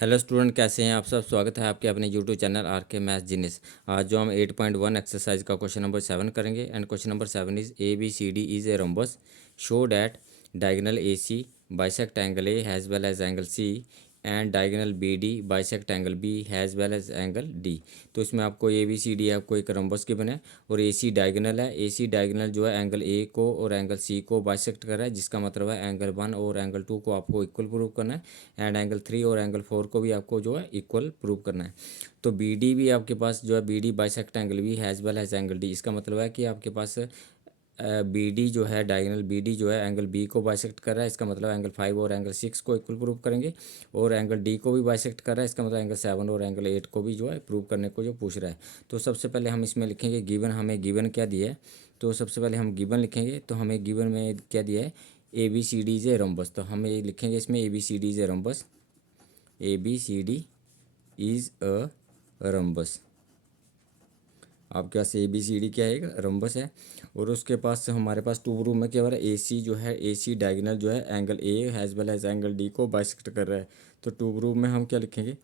Hello student, कैसे हैं आप सब। स्वागत है आपके अपने यूट्यूब चैनल आर के मैथ जीनियस। आज जो हम 8.1 एक्सरसाइज का क्वेश्चन नंबर 7 करेंगे। And question number 7 is A B C D is a rhombus show that diagonal A C bisect angle A as well as angle C and diagonal B D bisect angle B as well as angle D. तो इसमें आपको ए B C D आपको एक rhombus given है और ए सी diagonal है। A C diagonal जो है एंगल ए को और एंगल सी को बाइसेक्ट कर रहा है, जिसका मतलब है एंगल 1 और एंगल 2 को आपको इक्वल प्रूव करना है एंड एंगल 3 और एंगल 4 को भी आपको जो है इक्वल प्रूव करना है। तो बी डी भी आपके पास जो है बी डी बाइसेक्ट एंगल भी has well has angle D. इसका मतलब है कि आपके पास बी डी जो है डायगोनल बी डी जो है एंगल बी को बाइसेक्ट कर रहा है। इसका मतलब एंगल 5 और एंगल 6 को इक्वल प्रूव करेंगे और एंगल डी को भी बाइसेक्ट कर रहा है। इसका मतलब एंगल 7 और एंगल 8 को भी जो है प्रूव करने को जो पूछ रहा है। तो सबसे पहले हम इसमें लिखेंगे गिवन, हमें गिवन क्या दिया है। तो सबसे पहले हम गिवन लिखेंगे। तो हमें गिवन में क्या दिया है, A B C D is a rhombus. तो हम ये लिखेंगे इसमें A B C D is a rhombus. A B C D is a rhombus. आपके पास ए बी सी डी क्या है, रम्बस है। और उसके पास हमारे पास टू प्रूफ में क्या हो रहा है, ए सी जो है ए सी डायगोनल जो है angle A as well as angle D को बाइसेक्ट कर रहा है। तो टू प्रूफ में हम क्या लिखेंगे,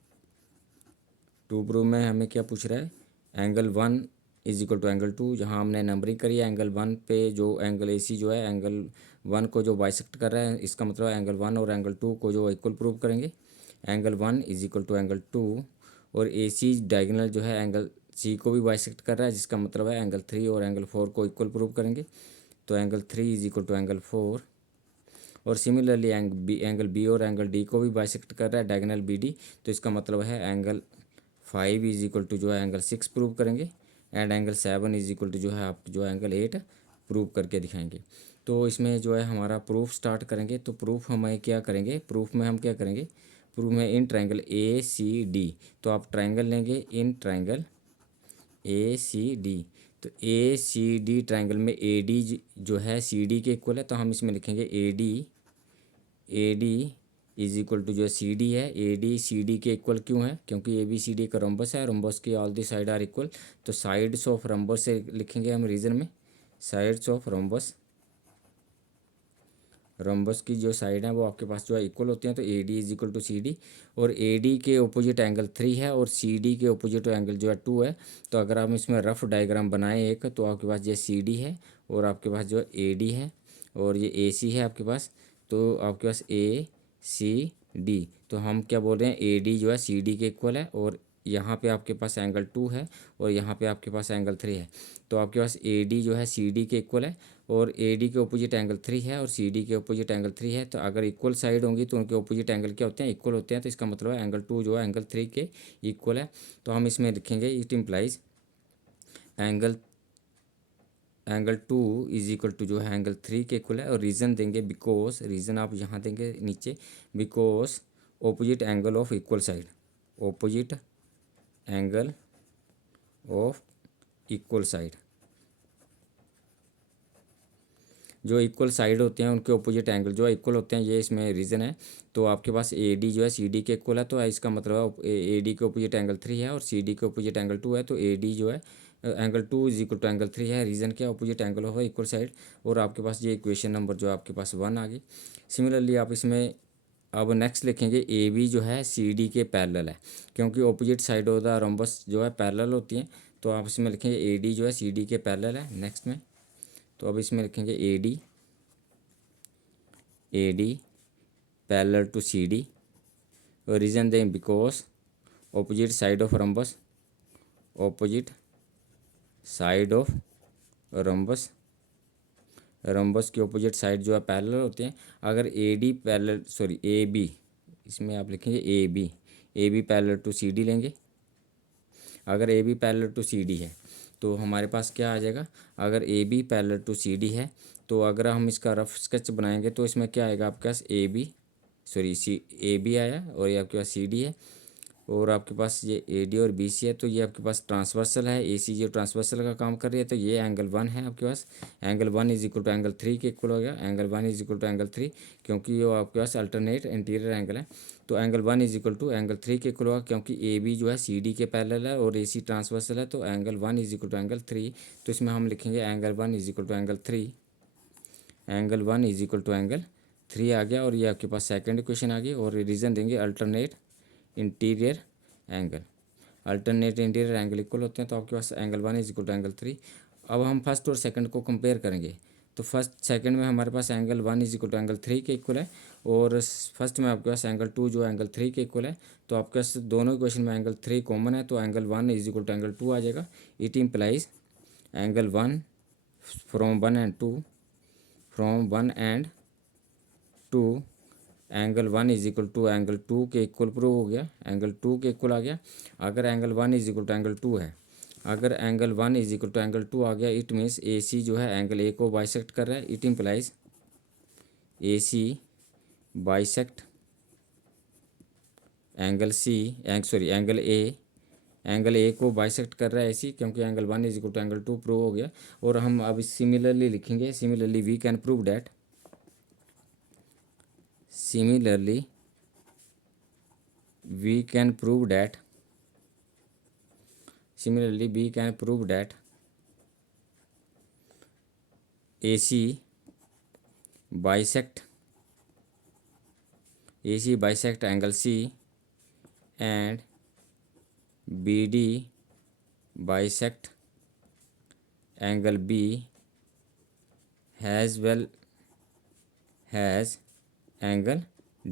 टू प्रूफ में हमें क्या पूछ रहा है, angle 1 is equal to angle 2। जहाँ हमने नंबरिंग करी है एंगल 1 पे जो एंगल ए सी जो है एंगल 1 को जो बाइसेक्ट कर रहा है, इसका मतलब एंगल 1 और एंगल 2 को जो इक्वल प्रूव करेंगे। Angle 1 is equal to angle 2 और ए सी डायगोनल जो है एंगल सी को भी बाइसेक्ट कर रहा है, जिसका मतलब है एंगल 3 और एंगल 4 को इक्वल प्रूव करेंगे। तो angle 3 is equal to angle 4। और सिमिलरली एंगल बी और एंगल डी को भी बाइसेक्ट कर रहा है डायगोनल बी डी। तो इसका मतलब है एंगल 5 इज इक्वल टू जो है एंगल 6 प्रूव करेंगे and angle 7 is equal to जो है आप जो एंगल 8 प्रूव करके दिखाएंगे। तो इसमें जो है हमारा प्रूफ स्टार्ट करेंगे। तो प्रूफ हमें क्या करेंगे, प्रूफ में हम क्या करेंगे, प्रूफ में in triangle A C D. तो आप ट्रायंगल लेंगे in triangle A C D. तो ए सी डी ट्रायंगल में ए डी जो है सी डी के इक्वल है। तो हम इसमें लिखेंगे A D is equal to जो है सी डी है। ए डी सी डी के इक्वल क्यों है, क्योंकि ए बी सी डी का रोम्बस है, रोम्बस की all the side are equal. तो साइड्स ऑफ रोम्बस से लिखेंगे हम रीजन में, साइड्स ऑफ रोम्बस, रोम्बस की जो साइड है वो आपके पास जो है इक्वल होती हैं। तो A D is equal to C D और ए डी के ओपोजिट एंगल 3 है और सी डी के ओपोजिट एंगल जो है 2 है। तो अगर आप इसमें रफ डायग्राम बनाएं एक, तो आपके पास ये सी डी है और आपके पास जो है ए डी है और ये ए सी है आपके पास। तो आपके पास ए सी डी, तो हम क्या बोल रहे हैं, ए डी जो है सी डी के इक्वल है और यहाँ पे आपके पास एंगल 2 है और यहाँ पे आपके पास एंगल 3 है। तो आपके पास ए डी जो है सी डी के इक्वल है और ए डी के ओपोजिट एंगल 3 है और सी डी के ओपोजिट एंगल 3 है। तो अगर इक्वल साइड होंगी तो उनके ओपोजिट एंगल क्या होते हैं, इक्वल होते हैं। तो इसका मतलब है एंगल 2 जो है एंगल 3 के इक्वल है। तो हम इसमें लिखेंगे it implies angle angle 2 is equal to जो है एंगल 3 के इक्वल है। और रीज़न देंगे बिकॉज, रीज़न आप यहाँ देंगे नीचे, because opposite angle of equal side, opposite angle of equal side, जो इक्वल साइड होते हैं उनके ओपोजिट एंगल जो है इक्वल होते हैं, ये इसमें रीज़न है। तो आपके पास ए डी जो है सी डी के इक्वल है। तो इसका मतलब है ए डी के ओपोजिट एंगल 3 है और सी डी के ओपोजिट एंगल 2 है। तो ए डी जो है angle 2 is equal to angle 3 है। रीज़न क्या, opposite angle of equal side. और आपके पास ये इक्वेशन नंबर जो है आपके पास 1 आ गई। सिमिलरली आप इसमें अब नेक्स्ट लिखेंगे ए बी जो है सी डी के पैरेलल है, क्योंकि opposite side of the rhombus जो है पैरेलल होती हैं। तो आप इसमें लिखेंगे ए डी जो है सी डी के पैरेलल है नेक्स्ट में। तो अब इसमें लिखेंगे A D parallel to C D और रीज़न दें because opposite side of rhombus, opposite side of rhombus, rhombus की ऑपोजिट साइड जो है पैरेलल होते हैं। अगर A D parallel sorry A B, इसमें आप लिखेंगे A B parallel to C D लेंगे। अगर A B parallel to C D है तो हमारे पास क्या आ जाएगा, अगर A B parallel to C D है तो अगर हम इसका रफ स्केच बनाएंगे तो इसमें क्या आएगा आपके पास, A B sorry C A B आया और ये आपके पास सी डी है और आपके पास ये ए डी और बी सी है। तो ये आपके पास ट्रांसवर्सल है, ए सी जो ट्रांसवर्सल का काम कर रही है। तो ये एंगल 1 है आपके पास, angle 1 is equal to angle 3 के इक्वल हो गया। Angle 1 is equal to angle 3, क्योंकि ये आपके पास अल्टरनेट इंटीरियर एंगल है। तो angle 1 is equal to angle 3 के इक्वल होगा, क्योंकि ए बी जो है सी डी के पैरेलल है और ए सी ट्रांसवर्सल है। तो angle 1 is equal to angle 3। तो इसमें हम लिखेंगे angle 1 is equal to angle 3, angle 1 is equal to angle 3 आ गया। और ये आपके पास सेकंड इक्वेशन आ गई और रीज़न देंगे alternate interior angle, alternate interior angle equal होते हैं, तो आपके पास angle 1 is equal to angle 3। अब हम फर्स्ट और सेकंड को कंपेयर करेंगे, तो फर्स्ट सेकंड में हमारे पास angle 1 is equal to angle 3 के इक्वल है, और फर्स्ट में आपके पास एंगल 2 जो एंगल 3 के इक्वल है। तो आपके पास दोनों इक्वेशन में एंगल 3 कॉमन है, तो angle 1 is equal to angle 2 आ जाएगा। It implies angle 1 from 1 and 2, from 1 and 2 angle 1 is equal to angle 2 के इक्वल प्रूव हो गया, एंगल 2 के इक्वल आ गया। अगर angle 1 is equal to angle 2 है, अगर angle 1 is equal to angle 2 आ गया, इट मीन्स ए सी जो है एंगल ए को बाइसेक्ट कर रहा है। It implies A C bisect angle C, angle A को बाइसेक्ट कर रहा है ए सी, क्योंकि angle 1 is equal to angle 2 prove हो गया। और हम अब सिमिलरली लिखेंगे, similarly we can prove that, similarly we can prove that, similarly we can prove that AC bisect angle C and BD bisect angle B as well as angle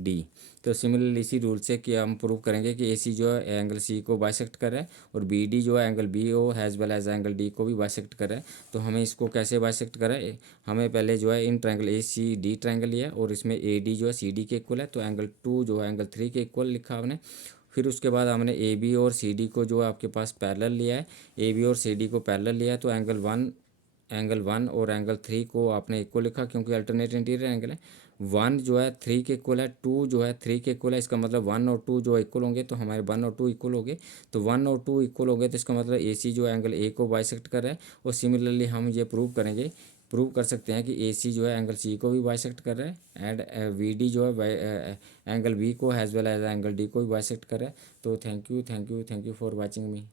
D। तो similarly इसी rule से कि हम prove करेंगे कि AC जो है angle C को बाइसेक्ट कर रहा है, और BD जो है एंगल B ओ as well as angle D को भी बाइसेक्ट कर रहा है। तो हमें इसको कैसे बाइसेक्ट कर रहा है, हमें पहले जो है इन ट्रायंगल ACD ट्रायंगल लिया है, और इसमें AD जो है CD के इक्वल है, तो एंगल 2 जो है एंगल 3 के इक्वल लिखा हमने। फिर उसके बाद हमने AB और CD को जो है आपके पास पैरेलल लिया है, AB और CD को पैरेलल लिया है, तो एंगल 1 और एंगल 3 को आपने इक्वल लिखा, क्योंकि अल्टरनेट इंटीरियर एंगल है। 1 जो है 3 के इक्वल है, 2 जो है 3 के इक्वल है, इसका मतलब 1 और 2 जो इक्वल होंगे, तो हमारे 1 और 2 इक्वल हो गए। तो 1 और 2 इक्वल हो गए, तो इसका मतलब AC जो एंगल A को बाइसेक्ट कर रहा है। और सिमिलरली हम ये प्रूव कर सकते हैं कि AC जो है एंगल C को भी बाइसेक्ट कर रहा है, एंड VD जो है एंगल B को as well as angle D को भी बाइसेक्ट कर रहा है। तो thank you for watching me.